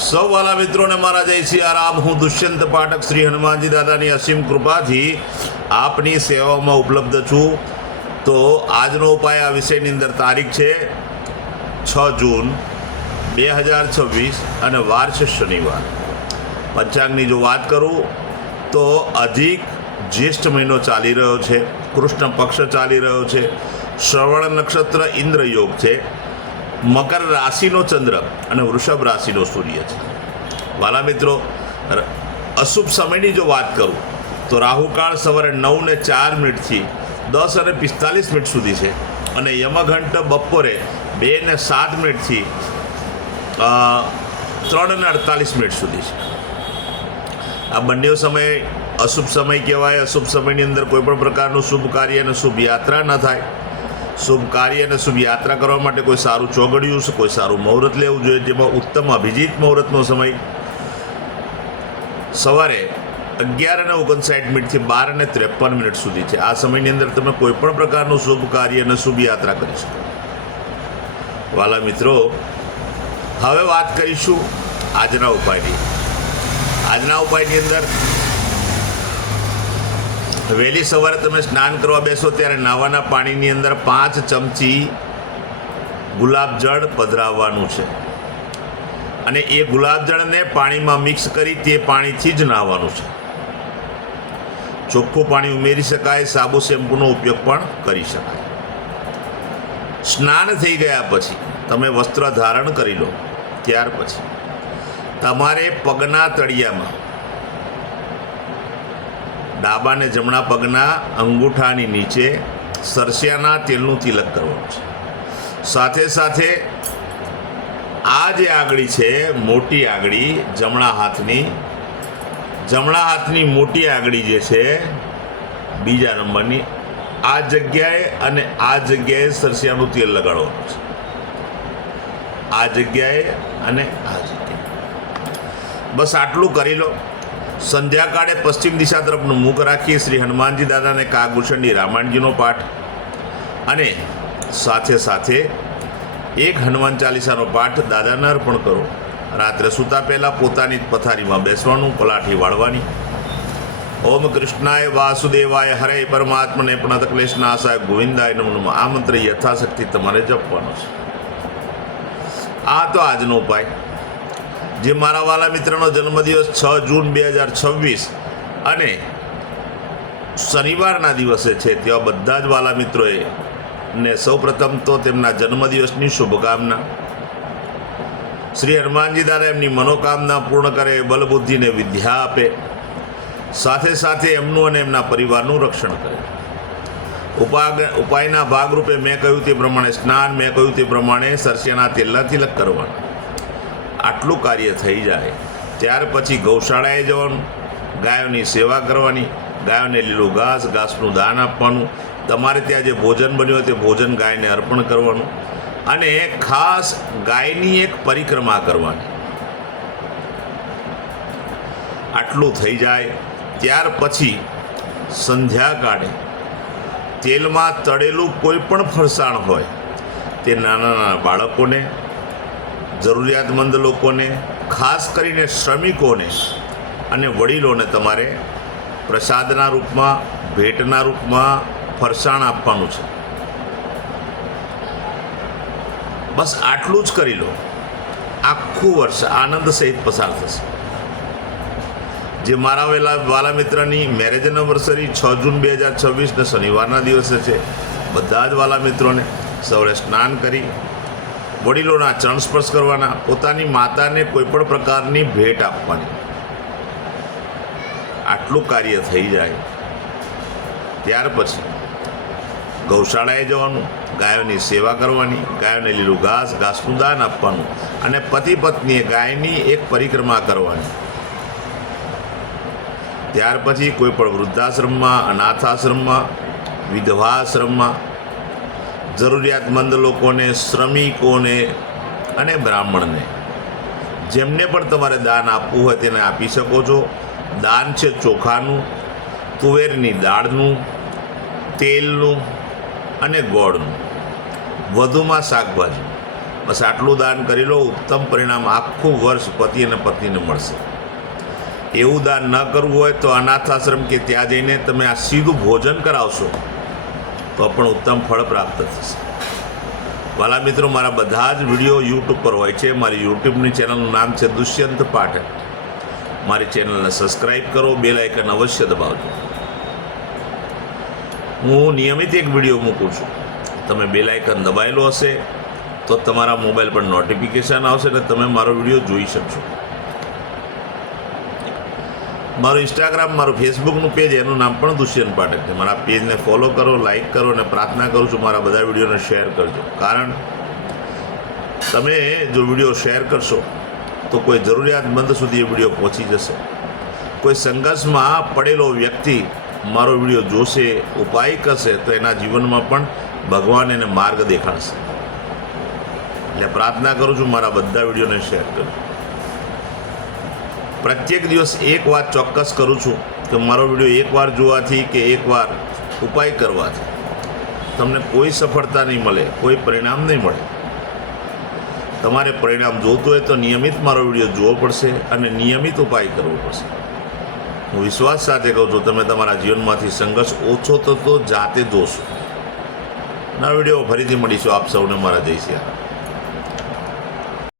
સૌ વાલા મિત્રોને મારા જય સિયારામ। હું દુષ્યંત પાઠક શ્રી હનુમાનજી દાદાની અસીમ કૃપાથી આપની સેવામાં ઉપલબ્ધ છું। તો આજનો ઉપાય આ વિષયની અંદર તારીખ છે 6 જૂન 2026 અને વાર છે શનિવાર। પંચાંગની જો વાત કરું તો અધિક જ્યેષ્ઠ મહિનો ચાલી રહ્યો છે, કૃષ્ણ પક્ષ ચાલી રહ્યો છે, શ્રવણ નક્ષત્ર ઇન્દ્ર યોગ છે, મકર રાશિનો ચંદ્ર અને વૃષભ રાશિનો સૂર્ય છે। વાલા મિત્રો, અશુભ સમયની જો વાત કરું તો રાહુકાળ સવારે 9:04 થી 10:45 સુધી છે અને યમઘંટ બપોરે 2:07 થી 3:48 સુધી છે। આ બંને સમય અશુભ સમય કહેવાય। અશુભ સમયની અંદર કોઈ પણ પ્રકારનું શુભ કાર્ય અને શુભ યાત્રા ન થાય। શુભ કાર્ય અને શુભ યાત્રા કરવા માટે કોઈ સારું ચોગડિયું, કોઈ સારું મુહૂર્ત લેવું જોઈએ, જેમાં ઉત્તમ અભિજીત મુહૂર્તનો સમય સવારે 11:59 થી 12:53 સુધી છે। આ સમયની અંદર તમે કોઈ પણ પ્રકારનું શુભ કાર્ય અને શુભ યાત્રા કરી શકો। વાલા મિત્રો, હવે વાત કરીશું આજના ઉપાયની। આજના ઉપાયની અંદર વહેલી સવારે તમે સ્નાન કરવા બેસો ત્યારે નાવાના પાણીની અંદર 5 ચમચી ગુલાબજળ પધરાવવાનું છે અને એ ગુલાબજળને પાણીમાં મિક્સ કરી તે પાણીથી જ નાહવાનું છે। ચોખ્ખું પાણી ઉમેરી શકાય, સાબુ શેમ્પૂનો ઉપયોગ પણ કરી શકાય। સ્નાન થઈ ગયા પછી તમે વસ્ત્ર ધારણ કરી લો, ત્યાર પછી તમારે પગના તળિયામાં ડાબા અને જમણા પગના અંગૂઠાની નીચે સરસિયાના તેલનું તિલક કરવાનું છે। સાથે સાથે આ જે આંગળી છે, મોટી આંગળી જમણા હાથની મોટી આંગળી જે છે બીજા નંબરની, આ જગ્યાએ અને આ જગ્યાએ સરસિયાનું તેલ લગાડવાનું છે। આ જગ્યાએ અને આ જગ્યાએ બસ આટલું કરી લો। સંધ્યાકાળે પશ્ચિમ દિશા તરફનું મુખ રાખી શ્રી હનુમાનજી દાદાને કાગભૂષણની રામાયણજીનો પાઠ અને સાથે સાથે એક હનુમાન ચાલીસાનો પાઠ દાદાને અર્પણ કરો। રાત્રે સૂતા પહેલાં પોતાની જ પથારીમાં બેસવાનું, પલાઠી વાળવાની। ઓમ કૃષ્ણાય વાસુદેવાય હરે પરમાત્મને પ્રણતક્લેશનાશાય ગોવિંદાય નમો નમઃ આ મંત્ર યથાશક્તિ તમારે જપવાનો છે। આ તો આજનો ઉપાય। જે મારા વાલા મિત્રનો જન્મદિવસ 6 જૂન 2026 અને શનિવારના દિવસે છે, તેવા બધા જ વાલા મિત્રોએ ને સૌપ્રથમ તો તેમના જન્મદિવસની શુભકામના। શ્રી હનુમાનજી દાદા એમની મનોકામના પૂર્ણ કરે, બલબુદ્ધિને વિદ્યા આપે, સાથે સાથે એમનું અને એમના પરિવારનું રક્ષણ કરે। ઉપાયના ભાગરૂપે મેં કહ્યું તે પ્રમાણે સ્નાન, મેં કહ્યું તે પ્રમાણે સરસિયાના તેલના તિલક કરવાના। આટલું કાર્ય થઈ જાય ત્યાર પછી ગૌશાળાએ જવાનું, ગાયોની સેવા કરવાની, ગાયોને લીલું ઘાસનું દાન આપવાનું, તમારે ત્યાં જે ભોજન બન્યું હોય તે ભોજન ગાયને અર્પણ કરવાનું અને ખાસ ગાયની એક પરિક્રમા કરવાની। આટલું થઈ જાય ત્યાર પછી સંધ્યાકાળે તેલમાં તળેલું કોઈ પણ ફરસાણ હોય તે નાના નાના બાળકોને, જરૂરિયાતમંદ લોકોને, ખાસ કરીને શ્રમિકોને અને વડીલોને તમારે પ્રસાદના રૂપમાં, ભેટના રૂપમાં ફરસાણ આપવાનું છે। બસ આટલું જ કરી લો, આખું વર્ષ આનંદ સહિત પસાર થશે। જે મારા વાલા મિત્રની મેરેજ એનિવર્સરી 6 જૂન 2026 શનિવારના દિવસે છે, બધા જ વાલા મિત્રોને સવારે સ્નાન કરી વડીલોના ચરણ સ્પર્શ કરવાના, પોતાની માતાને કોઈ પણ પ્રકારની ભેટ આપવાની। આટલું કાર્ય થઈ જાય ત્યાર પછી ગૌશાળાએ જવાનું, ગાયોની સેવા કરવાની, ગાયોને લીલું ઘાસનું દાન આપવાનું અને પતિ પત્નીએ ગાયની એક પરિક્રમા કરવાની। ત્યાર પછી કોઈ પણ વૃદ્ધાશ્રમમાં, અનાથાશ્રમમાં, વિધવાશ્રમમાં જરૂરિયાતમંદ લોકોને, શ્રમિકોને અને બ્રાહ્મણને જેમને પણ તમારે દાન આપવું હોય તેને આપી શકો છો। દાન છે ચોખાનું, તુવેરની દાળનું, તેલનું અને ગોળનું, વધુમાં શાકભાજી। બસ આટલું દાન કરી લો, ઉત્તમ પરિણામ આખું વર્ષ પતિ અને પત્નીને મળશે. એવું દાન ન કરવું હોય તો અનાથ આશ્રમ કે ત્યાં જઈને તમે આ સીધું ભોજન કરાવશો તો પણ ઉત્તમ ફળ પ્રાપ્ત થશે. વાલા મિત્રો, મારા બધા જ વિડીયો યુટ્યુબ પર હોય છે. મારી યુટ્યુબની ચેનલનું નામ છે દુષ્યંત પાઠક. મારી ચેનલને સબસ્ક્રાઈબ કરો, બેલ આઇકન અવશ્ય દબાવજો. હું નિયમિત એક વિડીયો મૂકું છું. તમે બેલ આઇકન દબાયેલો હશે તો તમારા મોબાઈલ પર નોટિફિકેશન આવશે અને તમે મારો વિડીયો જોઈ શકશો. મારું ઇન્સ્ટાગ્રામ, મારું ફેસબુકનું પેજ, એનું નામ પણ દુષ્યંત પાઠક છે. મારા પેજને ફોલો કરો, લાઈક કરો અને પ્રાર્થના કરું છું મારા બધા વિડીયોને શેર કરજો. કારણ તમે જો વિડીયો શેર કરશો તો કોઈ જરૂરિયાતમંદ સુધી એ વિડીયો પહોંચી જશે. કોઈ સંઘર્ષમાં પડેલો વ્યક્તિ મારો વિડીયો જોશે, ઉપાય કરશે તો એના જીવનમાં પણ ભગવાન એને માર્ગ દેખાડશે. એટલે પ્રાર્થના કરું છું મારા બધા વિડીયોને શેર કરજો. પ્રત્યેક દિવસ એક વાત ચોક્કસ કરું છું કે મારો વિડીયો એકવાર જોવાથી કે એકવાર ઉપાય કરવાથી તમને કોઈ સફળતા નહીં મળે, કોઈ પરિણામ નહીં મળે. તમારે પરિણામ જોતું હોય તો નિયમિત મારો વિડીયો જોવો પડશે અને નિયમિત ઉપાય કરવો પડશે. હું વિશ્વાસ સાથે કહું છું, તમે તમારા જીવનમાંથી સંઘર્ષ ઓછો થતો જાતે જોશો. નવા વિડીયો ફરીથી મળીશું. આપ સૌને મારા જય શ્રી રામ.